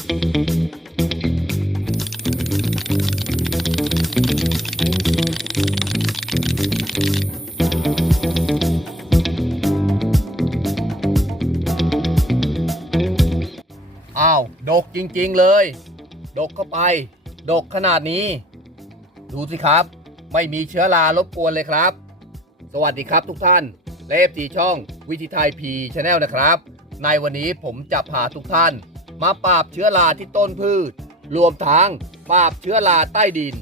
อ้าว ดกจริงๆเลย ดกเข้าไป ดกขนาดนี้ ดูสิครับ ไม่มีเชื้อรารบกวนเลยครับ สวัสดีครับทุกท่านแลฟซีช่องวิธีไทยพีชาแนลนะครับ ในวันนี้ผมจะพาทุกท่าน มาปราบเชื้อราที่ต้นพืช รวมทั้งปราบเชื้อราใต้ดิน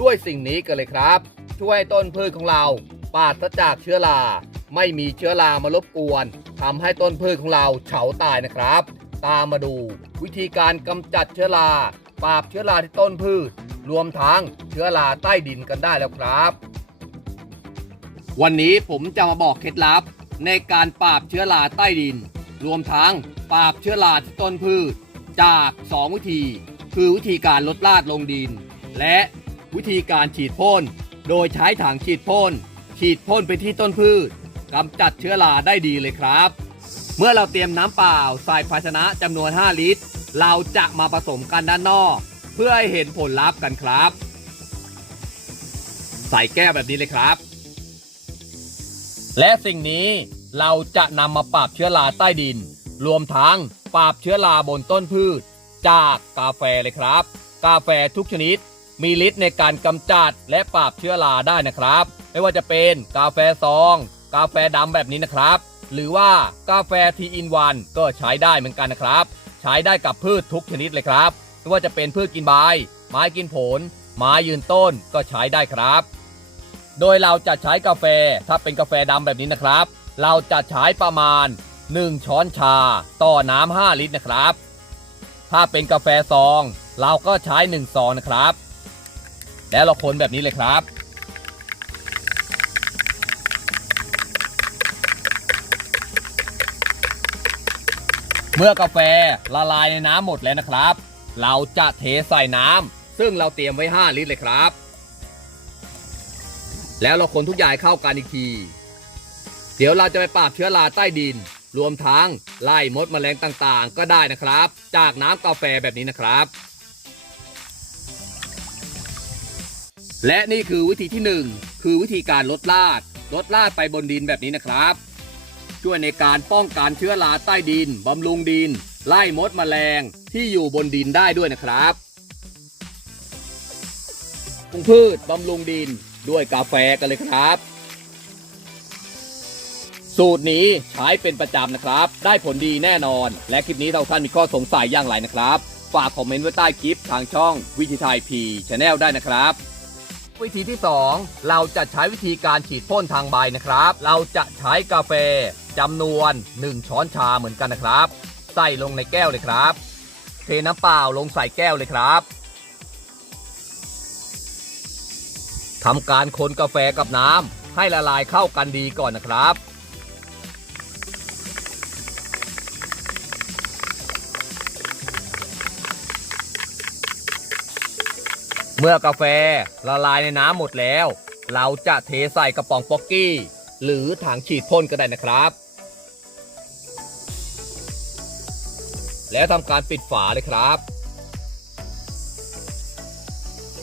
ด้วยสิ่งนี้กันเลยครับ ช่วยต้นพืชของเราปราศจากเชื้อราไม่มีเชื้อรามารบกวนทำให้ต้นพืชของเราเฉาตายนะครับ ตามมาดู วิธีการกำจัดเชื้อราปราบเชื้อราที่ต้นพืช รวมทั้งเชื้อราใต้ดินกันได้แล้วครับ วันนี้ผมจะมาบอกเคล็ดลับ ในการปราบเชื้อราใต้ดิน รวมทั้งปราบเชื้อราที่ต้นพืช จาก 2 วิธี คือวิธีการลดลาดลงดิน และวิธีการฉีดพ่น โดยใช้ถังฉีดพ่น ฉีดพ่นไปที่ต้นพืชกำจัดเชื้อราได้ดีเลยครับ เมื่อเราเตรียมน้ำเปล่าใส่ภาชนะจำนวน 5 ลิตร เราจะมาผสมกันด้านนอก เพื่อให้เห็นผลลัพธ์กันครับ ใส่แก้วแบบนี้เลยครับ และสิ่งนี้เราจะนำมาปราบเชื้อราใต้ดิน รวมทั้ง ปราบเชื้อราบนต้นพืช จากกาแฟเลยครับ กาแฟทุกชนิด มีฤทธิ์ในการกำจัดและปราบเชื้อราได้นะครับ ไม่ว่าจะเป็นกาแฟซอง กาแฟดำแบบนี้นะครับ หรือว่ากาแฟทีอินวันก็ใช้ได้เหมือนกันนะครับ ใช้ได้กับพืชทุกชนิดเลยครับ ไม่ว่าจะเป็นพืชกินใบไม้กินผล ไม้ยืนต้นก็ใช้ได้ครับ โดยเราจะใช้กาแฟถ้าเป็นกาแฟดำแบบนี้นะครับ เราจะใช้ประมาณ 1 ช้อนชา ต่อน้ำ5ลิตรนะครับ ถ้าเป็นกาแฟซอง เราก็ใช้ 1 ซองนะครับ แล้วเราคนแบบนี้เลยครับ เมื่อกาแฟละลายในน้ำหมดแล้วนะครับ เราจะเทใส่น้ำซึ่งเราเตรียมไว้ 5 ลิตรเลยครับ แล้วเราคนทุกอย่างเข้ากันอีกทีเดี๋ยวเราจะไปปราบเชื้อราใต้ดิน รวมทั้งไล่มดแมลงต่างๆ ก็ได้นะครับ จากน้ำกาแฟแบบนี้นะครับ และนี่คือวิธีที่ 1 คือวิธีการลดลาด ลดลาดไปบนดินแบบนี้นะครับ ช่วยในการป้องกันเชื้อราใต้ดินบำรุงดิน ไล่มดแมลงที่อยู่บนดินได้ด้วยนะครับปรุงพืชบำรุงดินด้วยกาแฟกันเลยครับ สูตรนี้ใช้เป็นประจำนะครับ ได้ผลดีแน่นอน และคลิปนี้เราท่านมีข้อสงสัยอย่างไรนะครับ ฝากคอมเมนต์ไว้ใต้คลิปทางช่องวิธีไทยพีชแนลได้นะครับวิธีที่ 2 เราจะใช้วิธีการฉีดพ่นทางใบนะครับ เราจะใช้กาแฟจำนวน 1 ช้อนชาเหมือนกันนะครับ ใส่ลงในแก้วเลยครับ เทน้ำเปล่าลงใส่แก้วเลยครับทำการคนกาแฟกับน้ำให้ละลายเข้ากันดีก่อนนะครับ มื่อกาแฟละลายในน้ำหมดแล้ว เราจะเทใส่กระป๋องป๊อกกี้ หรือถังฉีดพ่นก็ได้นะครับ แล้วทำการปิดฝาเลยครับ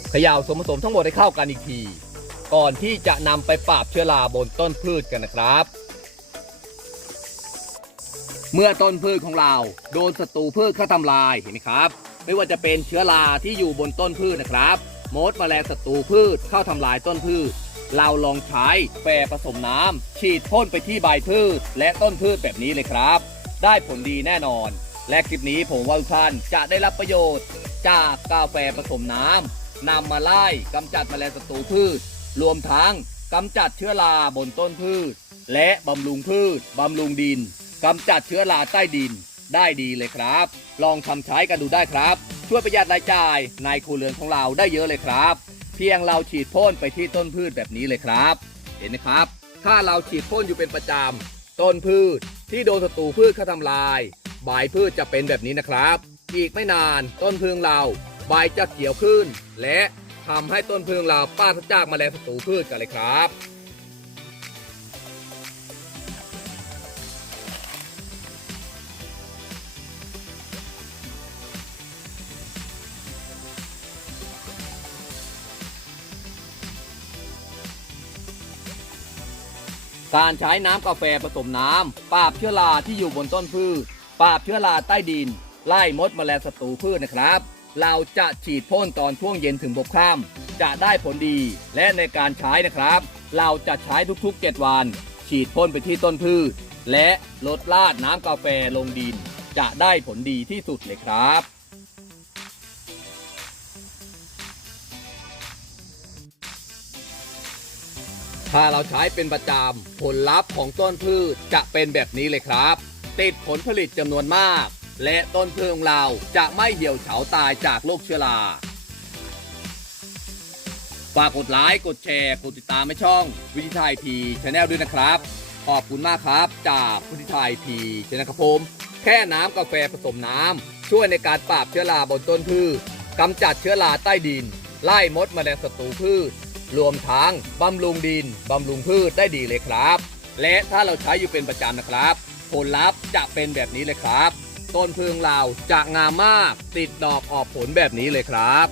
เขย่าส่วนผสมทั้งหมดให้เข้ากันอีกที ก่อนที่จะนำไปปราบเชื้อราบนต้นพืชกันนะครับ เมื่อต้นพืชของเราโดนศัตรูพืชเข้าทำลายเห็นไหมครับ ไม่ว่าจะเป็นเชื้อราที่อยู่บนต้นพืชนะครับมดแมลงศัตรูพืชเข้าทำลายต้นพืช เราลองใช้แปรผสมน้ำฉีดพ่นไปที่ใบพืช และต้นพืชแบบนี้เลยครับ ได้ผลดีแน่นอน และคลิปนี้ผมว่าทุกท่านจะได้รับประโยชน์ จากกาแฟผสมน้ำนำมาไล่กำจัดแมลงศัตรูพืช รวมทั้งกำจัดเชื้อราบนต้นพืช และบำรุงพืชบำรุงดินกำจัดเชื้อราใต้ดิน ได้ดีเลยครับ ลองทำใช้กันดูได้ครับ ช่วยประหยัดรายจ่ายในครัวเรือนของเราได้เยอะเลยครับ เพียงเราฉีดพ่นไปที่ต้นพืชแบบนี้เลยครับ เห็นไหมครับ ถ้าเราฉีดพ่นอยู่เป็นประจำต้นพืช ที่โดนศัตรูพืชเข้าทำลาย ใบพืชจะเป็นแบบนี้นะครับ อีกไม่นานต้นพืชเรา ใบจะเขียวขึ้น และทำให้ต้นพืชเราปราศจากแมลงศัตรูพืชกันเลยครับ การใช้น้ำกาแฟผสมน้ำปราบเชื้อราที่อยู่บนต้นพืชปราบเชื้อราใต้ดิน ไล่มดแมลงศัตรูพืชนะครับ เราจะฉีดพ่นตอนช่วงเย็นถึงบกค่ำจะได้ผลดี และในการใช้นะครับ เราจะใช้ทุกๆ 7 วัน ฉีดพ่นไปที่ต้นพืช และลดราดน้ำกาแฟลงดิน จะได้ผลดีที่สุดเลยครับ ถ้าเราใช้เป็นประจำผลลัพธ์ของต้นพืชจะเป็นแบบนี้เลยครับ ติดผลผลิตจำนวนมาก และต้นพืชของเราจะไม่เหี่ยวเฉาตายจากโรคเชื้อราฝากกดไลค์กดแชร์กดติดตามให้ช่อง วิทิไทยทีชาแนลด้วยนะครับ ขอบคุณมากครับ จากวิทิไทยทีชาแนลครับผมแค่น้ำกาแฟผสมน้ำช่วยในการปราบเชื้อราบนต้นพืชกำจัดเชื้อราใต้ดิน ไล่มดแมลงศัตรูพืช รวมทั้งบำรุงดินบำรุงพืชได้ดีเลยครับ และถ้าเราใช้อยู่เป็นประจำนะครับ ผลลัพธ์จะเป็นแบบนี้เลยครับ ต้นพึ่งเราจะงามมากติดดอกออกผลแบบนี้เลยครับ